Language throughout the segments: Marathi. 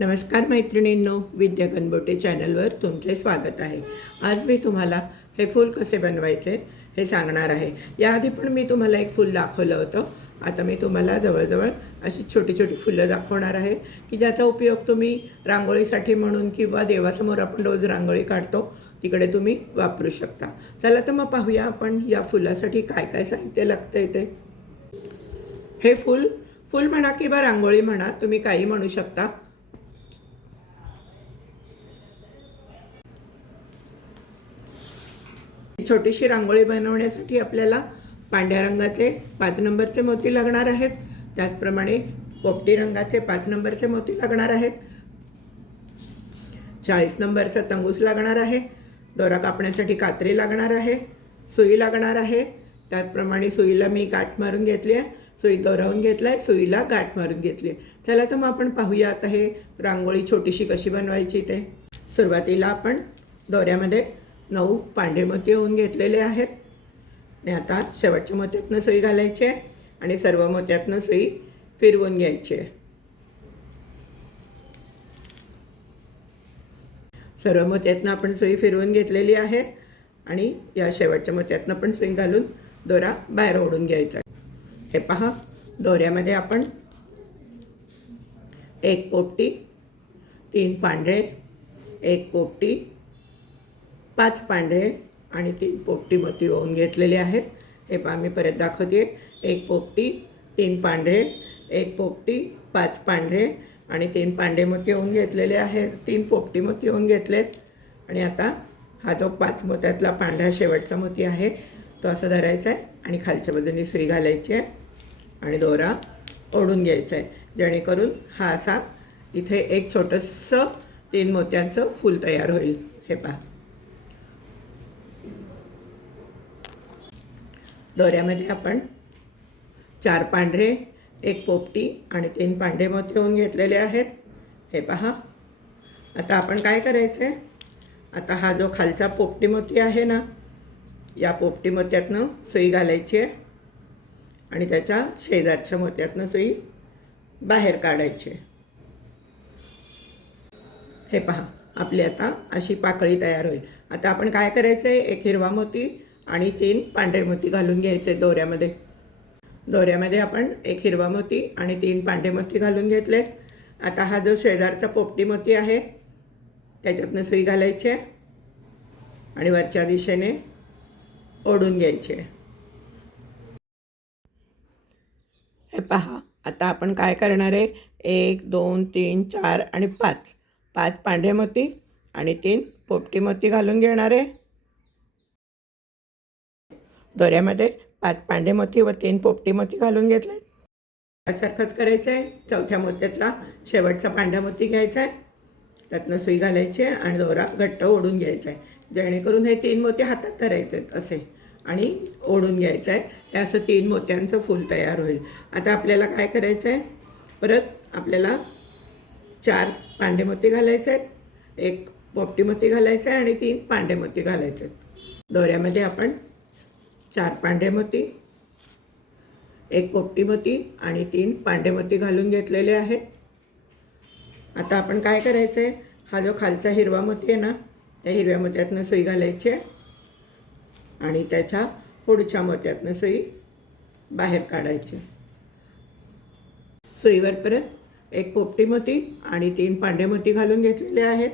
नमस्कार मैत्रिणींनो विद्या गणबोटे चॅनलवर तुमचे स्वागत आहे. आज मी तुम्हाला हे फूल कसे बनवायचे हे सांगणार आहे. याआधी पण मी तुम्हाला एक फूल दाखवलं होतं. आता मी तुम्हाला जवळजवळ अशी छोटी छोटी फुलं दाखवणार आहे की ज्याचा उपयोग तुम्ही रांगोळीसाठी म्हणून किंवा देवासमोर आपण रोज रांगोळी काढतो तिकडे तुम्ही वापरू शकता. चला तर मग पाहूया आपण या फुलासाठी काय काय साहित्य लागतं येते हे फूल फूल म्हणा किंवा रांगोळी म्हणा तुम्ही काही म्हणू शकता. छोटीशी रांगोळी बनवण्यासाठी आपल्याला पांढऱ्या रंगाचे पाच नंबरचे मोती लागणार आहेत. त्याचप्रमाणे पोपटी रंगाचे पाच नंबरचे मोती लागणार आहेत. चाळीस नंबरचा तंगूस लागणार आहे. दोरा कापण्यासाठी कात्री लागणार आहे. सुई लागणार आहे. त्याचप्रमाणे सुईला मी गाठ मारून घेतली आहे. सुई दोरावून घेतला आहे. सुईला गाठ मारून घेतली आहे. चला तर मग आपण पाहूया आता हे रांगोळी छोटीशी कशी बनवायची ते. सुरुवातीला आपण दोऱ्यामध्ये नऊ पांढरे मोती होऊन घेतलेले आहेत. आणि आता शेवटच्या मोत्यातनं सुई घालायची आहे आणि सर्व मोत्यातनं सुई फिरवून घ्यायची आहे. सर्व मोत्यातनं आपण सुई फिरवून घेतलेली आहे आणि या शेवटच्या मोत्यातनं पण सुई घालून दोरा बाहेर ओढून घ्यायचा आहे. हे पहा दोऱ्यामध्ये आपण एक पोपटी तीन पांढरे एक पोपटी पाच पांढरे आणि तीन पोपटी मोती ओवून घेतलेले आहेत. हे पहा मी परत दाखवते. एक पोपटी तीन पांढरे एक पोपटी पाच पांढरे आणि तीन पांढरे मोती ओवून घेतलेले आहेत. तीन पोपटी मोती होऊन घेतलेत. आणि आता हा जो पाच मोत्यातला पांढरा शेवटचा मोती आहे तो असा धरायचा आहे आणि खालच्या बाजूने सुई घालायची आहे आणि दोरा ओढून घ्यायचा आहे. जेणेकरून हा असा इथे एक छोटंसं तीन मोत्यांचं फूल तयार होईल. हे पहा. दोऱ्यामध्ये आपण चार पांढरे एक पोपटी आणि तीन पांढरे मोती होऊन घेतलेले आहेत. हे पहा. आता आपण काय करायचं आहे आता हा जो खालचा पोपटी मोती आहे ना या पोपटी मोत्यातनं सुई घालायची आहे आणि त्याच्या शेजारच्या मोत्यातनं सुई बाहेर काढायची आहे. हे पहा. आपली आता अशी पाकळी तयार होईल. आता आपण काय करायचं आहे एक हिरवा मोती आणि तीन पांढरे मोती घालून घ्यायचे दोऱ्यामध्ये. दोऱ्यामध्ये आपण एक हिरवा मोती आणि तीन पांढरे मोती घालून घेतलेत. आता हा जो शेजारचा पोपटी मोती आहे त्याच्यातनं सुई घालायची आहे आणि वरच्या दिशेने ओढून घ्यायचे हे पहा आता आपण काय करणार आहे? एक दोन तीन चार आणि पाच. पाच पांढरे मोती आणि तीन पोपटी मोती घालून घेणार आहे. दोऱ्यामध्ये पाच पांढरे मोती व तीन पोपटी मोती घालून घेतले. यासारखंच करायचं आहे चौथ्या मोत्यातला शेवटचा पांढरा मोती घ्यायचा आहे त्यातनं सुई घालायची आहे आणि दोरा घट्ट ओढून घ्यायचा आहे जेणेकरून हे तीन मोती हातात धरायचे आहेत असे आणि ओढून घ्यायचं आहे हे असं तीन मोत्यांचं फूल तयार होईल. आता आपल्याला काय करायचं आहे परत आपल्याला चार पांढे मोती घालायचे आहेत एक पोपटी मोती घालायचं आहे आणि तीन पांढे मोती घालायचे आहेत दोऱ्यामध्ये आपण चार पांढरे मोती एक पोपटी मोती आणि तीन पांढरे मोती घालून घेतलेले आहेत. आता आपण काय करायचं आहे हा जो खालचा हिरवा मोती आहे ना त्या हिरव्या मोत्यातनं सुई घालायची आहे आणि त्याच्या पुढच्या मोत्यातनं सुई बाहेर काढायची. सुईवर परत एक पोपटी मोती आणि तीन पांढरे मोती घालून घेतलेले आहेत.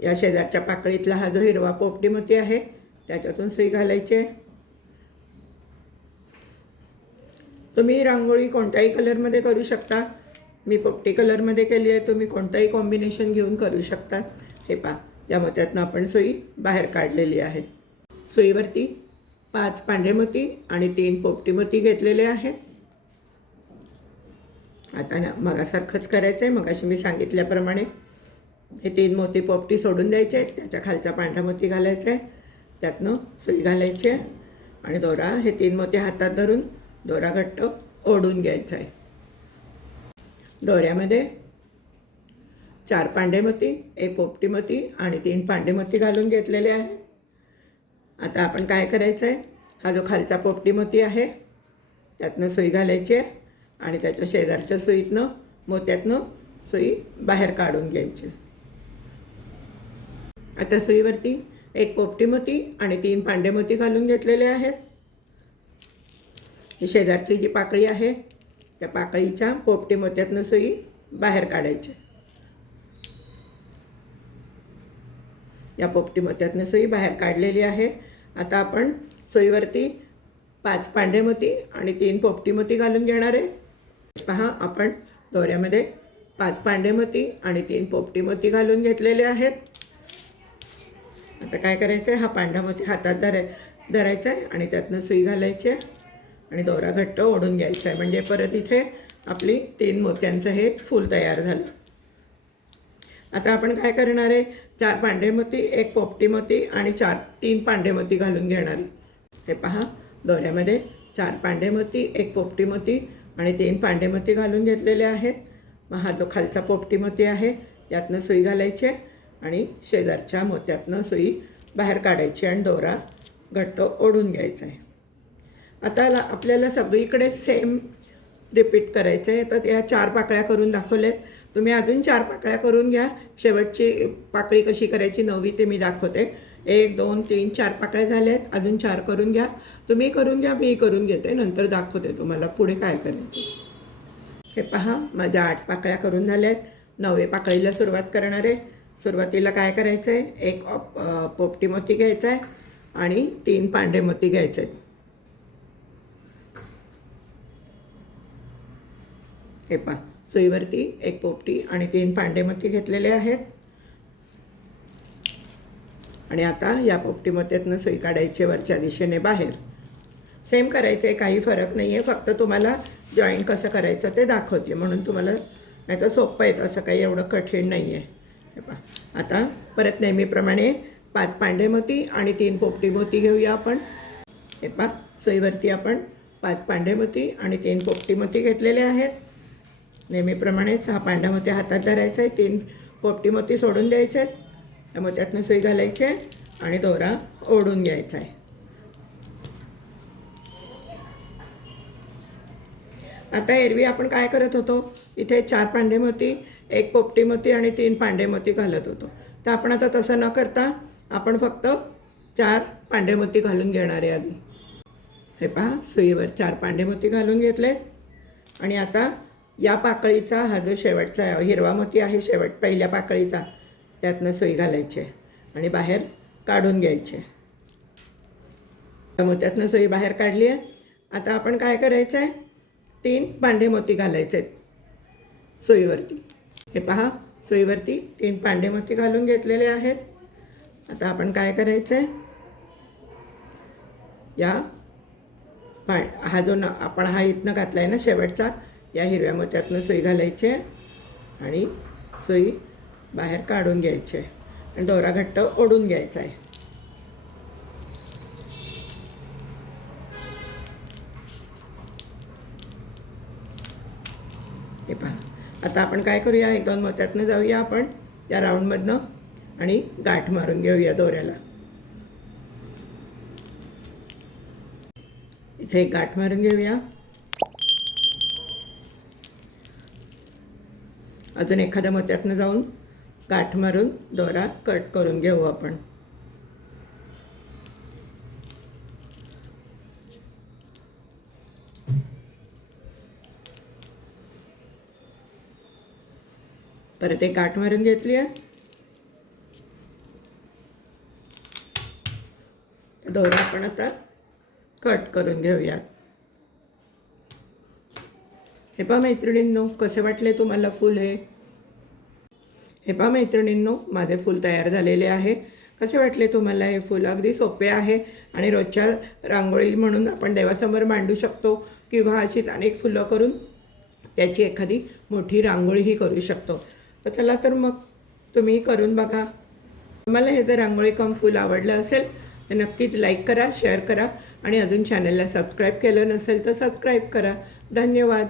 या शेजारच्या पाकळीतला हा जो हिरवा पोपटी मोती आहे त्याच्यातून सुई घालायची. आहे तुम्ही रांगोळी कोणत्याही कलरमध्ये करू शकता. मी पोपटी कलरमध्ये केली आहे तुम्ही कोणताही कॉम्बिनेशन घेऊन करू शकता. हे पा या मोत्यातनं आपण सुई बाहेर काढलेली आहे. सुईवरती पाच पांढरे मोती आणि तीन पोपटी मोती घेतलेले आहेत. आता ना मगासारखंच करायचं आहे मगाशी मी सांगितल्याप्रमाणे. हे तीन मोती पोपटी सोडून द्यायचे आहेत त्याच्या खालचा पांढरा मोती घालायचा आहे. त्यातनं सुई घालायची आहे आणि दोरा हे तीन मोती हातात धरून दोरा घट्ट ओढून घ्यायचा आहे. दोऱ्यामध्ये चार पांढरे मोती एक पोपटी मोती आणि तीन पांढरे मोती घालून घेतलेले आहेत. आता आपण काय करायचं आहे हा जो खालचा पोपटी मोती आहे त्यातनं सुई घालायची आहे आणि त्याच्या शेजारच्या सुईतनं मोत्यातनं सुई बाहेर काढून घ्यायची आता सुईवरती एक पोपटी मोती आणि तीन पांडे मोती घालून घेतलेले आहेत. ही शेजारची जी पाकळी आहे त्या पाकळीच्या पोपटी मोत्यातनं सुई बाहेर काढायची. या पोपटी मोत्यातनं सुई बाहेर काढलेली आहे. आता आपण सुईवरती पाच पांढरे मोती आणि तीन पोपटी मोती घालून घेणार आहे. पहा आपण दोऱ्यामध्ये पाच पांढरे मोती आणि तीन पोपटी मोती घालून घेतलेले आहेत. आता काय करायचं आहे हा पांढरा मोती हातात धराय धरायचा आहे आणि त्यातनं सुई घालायची आहे आणि दोरा घट्ट ओढून घ्यायचा आहे म्हणजे परत इथे आपली तीन मोत्यांचं हे फूल तयार झालं. आता आपण काय करणार आहे? चार पांढरे मोती एक पोपटी मोती आणि चार तीन पांढरे मोती घालून घेणार आहे. हे पहा दोऱ्यामध्ये चार पांढरे मोती एक पोपटी मोती आणि तीन पांढरे मोती घालून घेतलेले आहेत. मग हा जो खालचा पोपटी मोती आहे यातनं सुई घालायची आहे. आणि शेजारच्या मोत्यातनं सुई बाहेर काढायची आणि दोरा घट्ट ओढून घ्यायचा आहे. आता आपल्याला सगळीकडे सेम रिपीट करायचं आहे. तर या चार पाकळ्या करून दाखवल्यात. तुम्ही अजून चार पाकळ्या करून घ्या. शेवटची पाकळी कशी करायची नववी ते मी दाखवते. एक दोन तीन चार पाकळ्या झाल्या आहेत अजून चार करून घ्या. तुम्ही करून घ्या मी करून घेते. नंतर दाखवते तुम्हाला पुढे काय करायचं. हे पहा माझ्या आठ पाकळ्या करून झाल्या आहेत नववे पाकळीला सुरुवात करणार आहे. सुरुवातीला काय करायचं आहे एक ऑप- पोपटी मोती घ्यायचा आहे आणि तीन पांढरे मोती घ्यायचे आहेत हे पहा सुईवरती एक पोपटी आणि तीन पांढरे मोती घेतलेले आहेत. आणि आता या पोपटी मोत्यातनं सुई काढायचे वरच्या दिशेने बाहेर. सेम करायचं आहे काही फरक नाही आहे फक्त तुम्हाला जॉईन कसं करायचं ते दाखवते. म्हणून तुम्हाला नाही तर सोपं आहे असं काही एवढं कठीण नाही आहे हे पहा. आता परत नेहमीप्रमाणे पाच पांढरे मोती आणि तीन पोपटी मोती घेऊया आपण. हे पहा सुईवरती आपण पाच पांढरे मोती आणि तीन पोपटी मोती घेतलेले आहेत. नेहमीप्रमाणेच हा पांढरा मोती हातात धरायचा आहे तीन पोपटी मोती सोडून द्यायचे आहेत. त्या मोत्यातनं सुई घालायची आहे आणि दोरा ओढून घ्यायचा आहे. आता एरवी आपण काय करत होतो? इथे चार पांढरे मोती एक पोपटी मोती आणि तीन पांढे मोती घालत होतो. तर आपण आता तसं न करता आपण फक्त चार पांढे मोती घालून घेणार आहे आधी. हे पहा सुईवर चार पांढे मोती घालून घेतलेत. आणि आता या पाकळीचा हा जो शेवटचा हिरवा मोती आहे शेवट पहिल्या पाकळीचा त्यातनं सुई घालायची आहे आणि बाहेर काढून घ्यायचे त्या मोत्यातनं सोयी बाहेर काढली आहे. आता आपण काय करायचं आहे? तीन पांढरे मोती घालायचे आहेत सोयीवरती हे पहा सोयीवरती तीन पांडे मोती घालून घेतलेले आहेत. आता आपण काय करायचं आहे या पा हा जो न आपण हा इथनं घातला आहे ना शेवटचा या हिरव्या मोत्यातनं सोयी घालायची आहे आणि सोयी बाहेर काढून घ्यायची. आहे आणि दोरा घट्ट ओढून घ्यायचा आहे हे पहा आता आपण काय करूया? एक दोन मोत्यातनं जाऊया आपण या राऊंडमधनं आणि गाठ मारून घेऊया दोऱ्याला. इथे एक गाठ मारून घेऊया. अजून एखाद्या मोत्यातनं जाऊन गाठ मारून दोरा कट करून घेऊ आपण. परत एक गाठ मारून घेतली आहे दोरा आपण आता कट करून घेऊयात. हे पहा मैत्रिणींनो कसे वाटले तुम्हाला फूल हे? हे पहा मैत्रिणींनो माझे फूल तयार झालेले आहे. कसे वाटले तुम्हाला हे फूल? अगदी सोपे आहे आणि रोजच्या रांगोळी म्हणून आपण देवासमोर मांडू शकतो किंवा अशीच अनेक फुलं करून त्याची एखादी मोठी रांगोळीही करू शकतो. तर चला तर मग तुम्ही करून बघा. तुम्हाला हे जर रांगोळी कम फूल आवडलं असेल तर नक्कीच लाईक करा शेअर करा आणि अजून चॅनलला सबस्क्राईब केलं नसेल तर सबस्क्राईब करा. धन्यवाद.